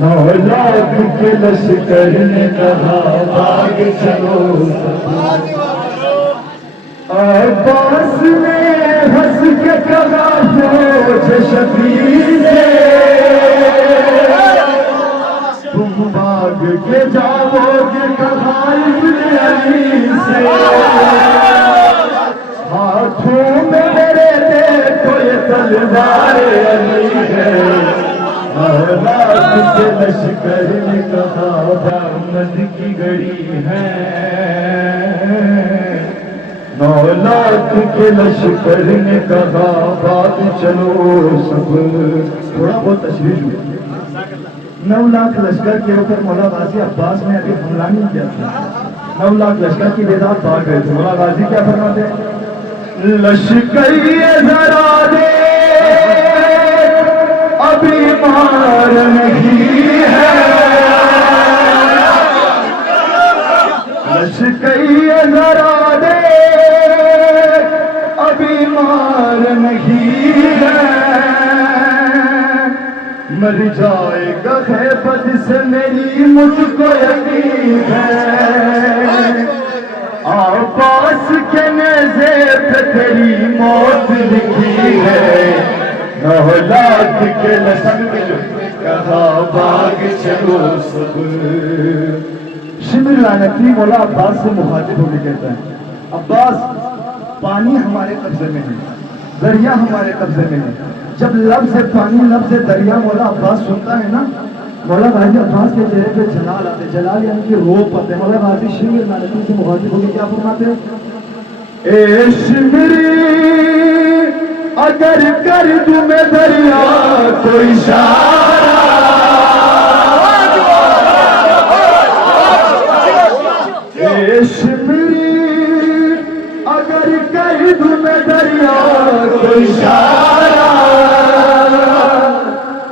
نو لاکھ کے لشکر نے کہا بھاگ چلو عباس نے ہنس کے کہا فوج شبیر سے تم بھاگ کے جاؤ گے کہا ابن علی سے ہاتھوں میں میرے دیکھو یہ تلوار علی ہے لاکھ کے لشکر نے کہا محمد کی گھڑی ہے 9 لاکھ کے لشکر نے کہا بات چلو سب تھوڑا بہت تشریح ہوئی 9 لاکھ لشکر کے اوپر مولا غازی عباس نے ابھی حملہ نہیں کیا تھا 9 لاکھ لشکر کی بیداد بھاگ گئے تھے مولا غازی کیا فرماتے ہیں لشکر یہ ذرا دے ابھی مار نہیں ہے لشکر یہ ذرا دے ابھی مار نہیں ہے مر جائے گا خیبت سے میری مجھ کو یقین ہے عباس کے نیزے پہ تیری موت لکھی ہے 9 لاکھ کے لشکر کہا بھاگ چلو سب شمر لعنتی مولا عباس سے مخاطب ہو کے کہتا ہے عباس پانی ہمارے قبضے میں ہے دریا ہمارے قبضے میں ہے جب لفظ پانی لفظ دریا مولا عباس سنتا ہے نا مولا غازی عباس کے چہرے پہ جلال آتے جلال یعنی کہ روپ آتے مولا غازی شمر لعنتی سے مخاطب ہو کے کیا فرماتے ہیں اے شمری اگر کر دوں میں دریا کو اشارہ اے شمری اگر کر دوں میں دریا کو اشارہ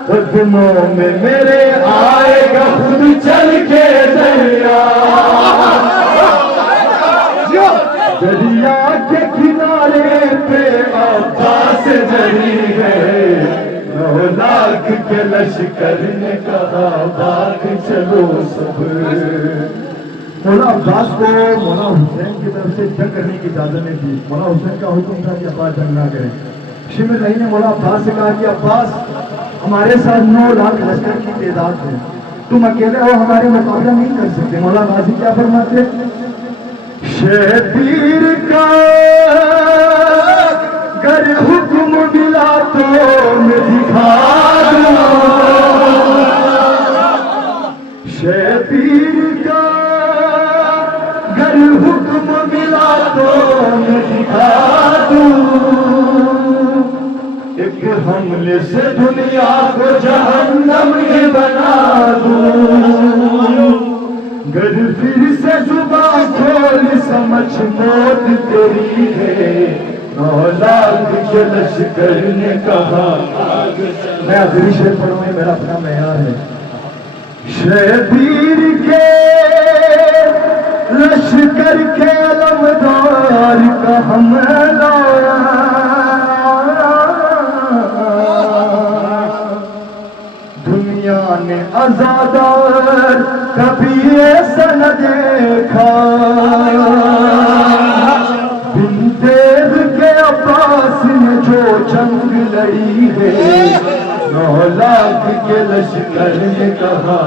قدموں میں میرے آئے گا خود چل کے دریا دریا کے کنارے پہ عباس جری ہے 9 لاکھ کے لشکر نے کہا بھاگ چلو سب مولا عباس کو مولا حسین کی طرف سے جنگ کرنے کی اجازت نہیں تھی مولا حسین کا حکم تھا کہ عباس جنگ نہ کریں شمر رہی نے مولا عباس سے کہا کہ عباس ہمارے ساتھ 9 لاکھ لشکر کی تعداد ہے تم اکیلے ہو ہمارے مقابلہ نہیں کر سکتے مولا غازی کیا فرماتے شبیر کا گر حکم ملا تو میں دکھا دوں شبیر کا گر حکم ملا تو میں دکھا دوں ایک حملے سے دنیا کو جہنم میں بنا دوں گر پھر سے زبان کھول سمجھ موت تیری ہے 9 لاکھ کے لشکر نے کہا میں آخری شعر پڑھوں یہ میرا اپنا معیار ہے شبیر کے لشکر کے علمدار کا حملہ دنیا نے آزادار کبھی ایسا نہ دیکھا بن دیو کے عباس نے جو جنگ لڑی ہے 9 لاکھ کے لشکر نے کہا